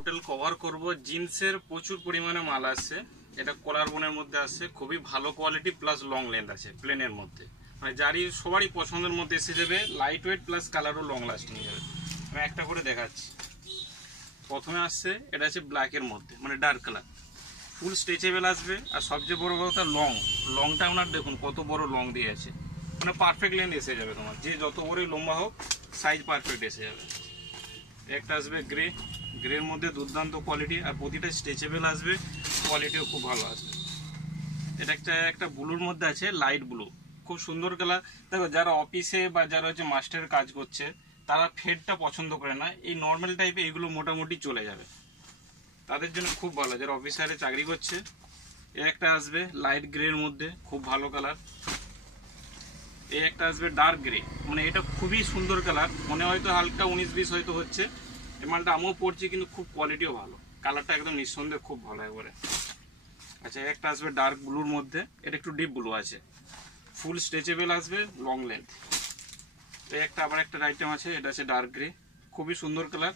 Total cover করব জিন্সের প্রচুর পরিমাণে মাল আসছে। এটা কলার বোনের মধ্যে আসছে, খুবই ভালো কোয়ালিটি প্লাস লং লেন্থ আছে, প্লেনের মধ্যে, মানে যারই সবারই পছন্দের মধ্যে এসে যাবে। লাইট ওয়েট প্লাস কালারও লং লাস্টিং যাবে। আমি একটা করে দেখাচ্ছি। প্রথমে আসছে এটা আছে ব্ল্যাকের মধ্যে, মানে ডার্ক কালার, ফুল স্ট্রেচেবল আসবে। আর সবচেয়ে বড় কথা লংটা ওনার দেখুন কত বড় লং দিয়েছে, মানে পারফেক্ট লেন্থ এসে যাবে তোমার, যে যত বড়ই লম্বা হোক সাইজ পারফেক্ট এসে যাবে। একটা আসবে গ্রের মধ্যে দুর্দান্ত কোয়ালিটি, আর প্রতিটা স্ট্রেচেবল আসবে, কোয়ালিটিও খুব ভালো আসবে। এটা একটা ব্লুর মধ্যে আছে, লাইট ব্লু, খুব সুন্দর কালার। দেখো যারা অফিসে বা যারা হচ্ছে মাস্টারের কাজ করছে তারা ফেডটা পছন্দ করে না, এই নর্মাল টাইপে এগুলো মোটামুটি চলে যাবে, তাদের জন্য খুব ভালো যারা অফিসারে চাকরি করছে। একটা আসবে লাইট গ্রের মধ্যে, খুব ভালো কালার। একটা আসবে ডার্ক গ্রে, মানে এটা খুবই সুন্দর কালার, মনে হয়তো হালকা 19-20 হয়তো হচ্ছে। এই মালটা আমিও পড়ছি, কিন্তু খুব কোয়ালিটিও ভালো, কালারটা একদম নিঃসন্দেহে খুব ভালো একবারে। আচ্ছা, একটা আসবে ডার্ক ব্লুর মধ্যে, এটা একটু ডিপ ব্লু আছে, ফুল স্ট্রেচেবল আসবে, লং লেন্থ। আবার একটা আইটেম আছে, এটা আছে ডার্ক গ্রে, খুবই সুন্দর কালার।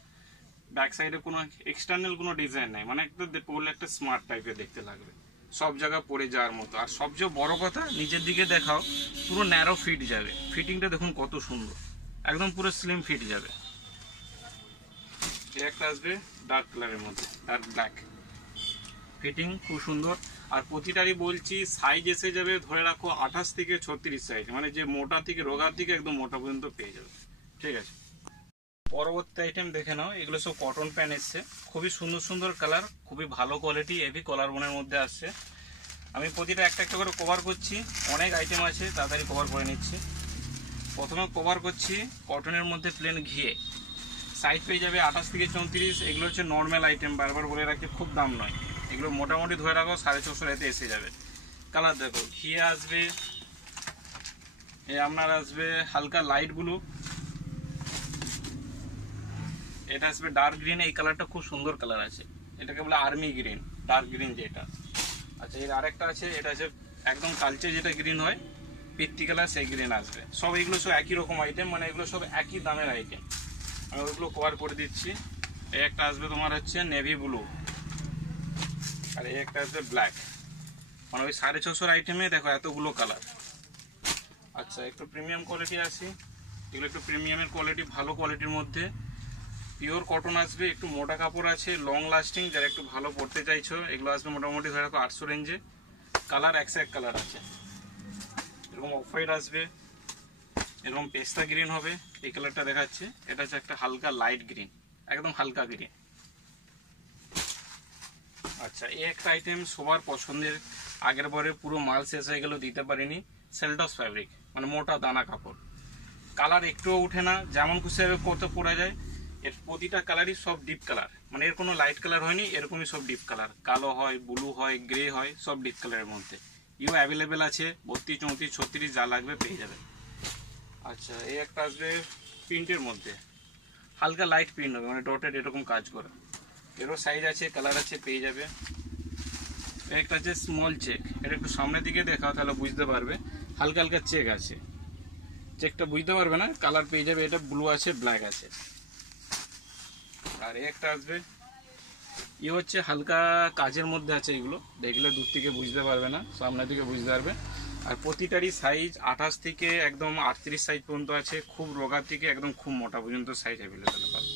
ব্যাক সাইডে কোনো এক্সটার্নাল কোনো ডিজাইন নাই, মানে একটা পরলে একটা স্মার্ট টাইপের দেখতে লাগবে, সব জায়গায় পরে যাওয়ার মতো। আর সবচেয়ে বড় কথা, নিচের দিকে দেখাও, পুরো ন্যারো ফিট যাবে, ফিটিংটা দেখুন কত সুন্দর, একদম পুরো স্লিম ফিট যাবে। একটা আসবে ডার্ক কালারের মধ্যে, ডার্ক ব্ল্যাক, ফিটিং খুব সুন্দর। আর প্রতিটারই বলছি সাইজ এসে যাবে, ধরে রাখো 28 থেকে 36 সাইজ, মানে যে মোটা থেকে রোগার থেকে একদম মোটা পর্যন্ত পেয়ে যাবে। ঠিক আছে, পরবর্তী আইটেম দেখে নাও। এগুলো সব কটন প্যান্ট এসছে, খুবই সুন্দর সুন্দর কালার, খুবই ভালো কোয়ালিটি, হেভি কলার বোনের মধ্যে আসছে। আমি প্রতিটা একটা একটা করে কভার করছি, অনেক আইটেম আছে, তাড়াতাড়ি কভার করে নিচ্ছি। প্রথমে কভার করছি কটনের মধ্যে প্লেন ঘিয়ে, সাইজ পেয়ে যাবে 28 থেকে 34। এগুলো হচ্ছে নর্মাল আইটেম, বারবার বলে রাখি খুব দাম নয়, এগুলো মোটামুটি ধরে রাখো 450 এতে এসে যাবে। কালার দেখো, ঘিয়ে আসবে, আপনার আসবে হালকা লাইট ব্লু, এটা আসবে ডার্ক গ্রিন। এই কালারটা খুব সুন্দর কালার আছে, এটাকে বলে আর্মি গ্রিন, ডার্ক গ্রিন যেটা। আচ্ছা, এর আরেকটা আছে, এটা আছে একদম কালচে যেটা গ্রিন হয়, পিত্তি কালার, সেই গ্রিন আসবে। সব এগুলো সব একই রকম আইটেম, মানে এগুলো সব একই দামের আইটেম, আমি ওইগুলো কভার করে দিচ্ছি। এই একটা আসবে তোমার হচ্ছে নেভি ব্লু, আর এই একটা আসবে ব্ল্যাক, মানে ওই 650 আইটেমে দেখো এতগুলো কালার। আচ্ছা, একটু প্রিমিয়াম কোয়ালিটি আসি, এগুলো একটু প্রিমিয়ামের কোয়ালিটি, ভালো কোয়ালিটির মধ্যে পিওর কটন আসবে, একটু মোটা কাপড় আছে, লং লাস্টিং, যারা একটু ভালো পড়তে চাইছো এগুলো আসবে মোটামুটি ধরে রাখো 800 রেঞ্জে। কালার এক কালার আছে, এরকম অফ হোয়াইট আসবে, এরকম পেস্তা গ্রিন হবে, এই কালারটা দেখাচ্ছে। এটা হচ্ছে একটা হালকা লাইট গ্রিন, একদম হালকা গ্রিন। আচ্ছা, এই একটা আইটেম সবার পছন্দের, আগের বারে পুরো মাল শেষ হয়ে গেল, দিতে পারিনি। সেলটস ফ্যাব্রিক, মানে মোটা দানা কাপড়, কালার একটুও উঠে না, যেমন খুশি করতে পরা যায়। এর প্রতিটা কালারই সব ডিপ কালার, মানে এর কোনো লাইট কালার হয়নি, এরকমই সব ডিপ কালার, কালো হয়, ব্লু হয়, গ্রে হয়, সব ডিপ কালারের মধ্যে। অ্যাভেলেবেল আছে, 32, 34, 36 যা লাগবে পেয়ে যাবে। আচ্ছা, এই একটা আসবে প্রিন্টের মধ্যে, হালকা লাইট প্রিন্ট হবে, মানে ডটেড এরকম কাজ করা, এরও সাইজ আছে, কালার আছে, পেয়ে যাবে। একটা আছে স্মল চেক, এটা একটু সামনের দিকে দেখাও তাহলে বুঝতে পারবে, হালকা হালকা চেক আছে, চেকটা বুঝতে পারবে না, কালার পেয়ে যাবে। এটা ব্লু আছে, ব্ল্যাক আছে। আর একটা আসবে, হচ্ছে হালকা কাজের মধ্যে আছে, এগুলো দেখলে দূর থেকে বুঝতে পারবে না, সামনের দিকে বুঝতে পারবে। আর প্রতিটারই সাইজ 28 থেকে একদম 38 সাইজ পর্যন্ত আছে, খুব রোগা থেকে একদম খুব মোটা পর্যন্ত সাইজ অ্যাভেলেবেল পাবে।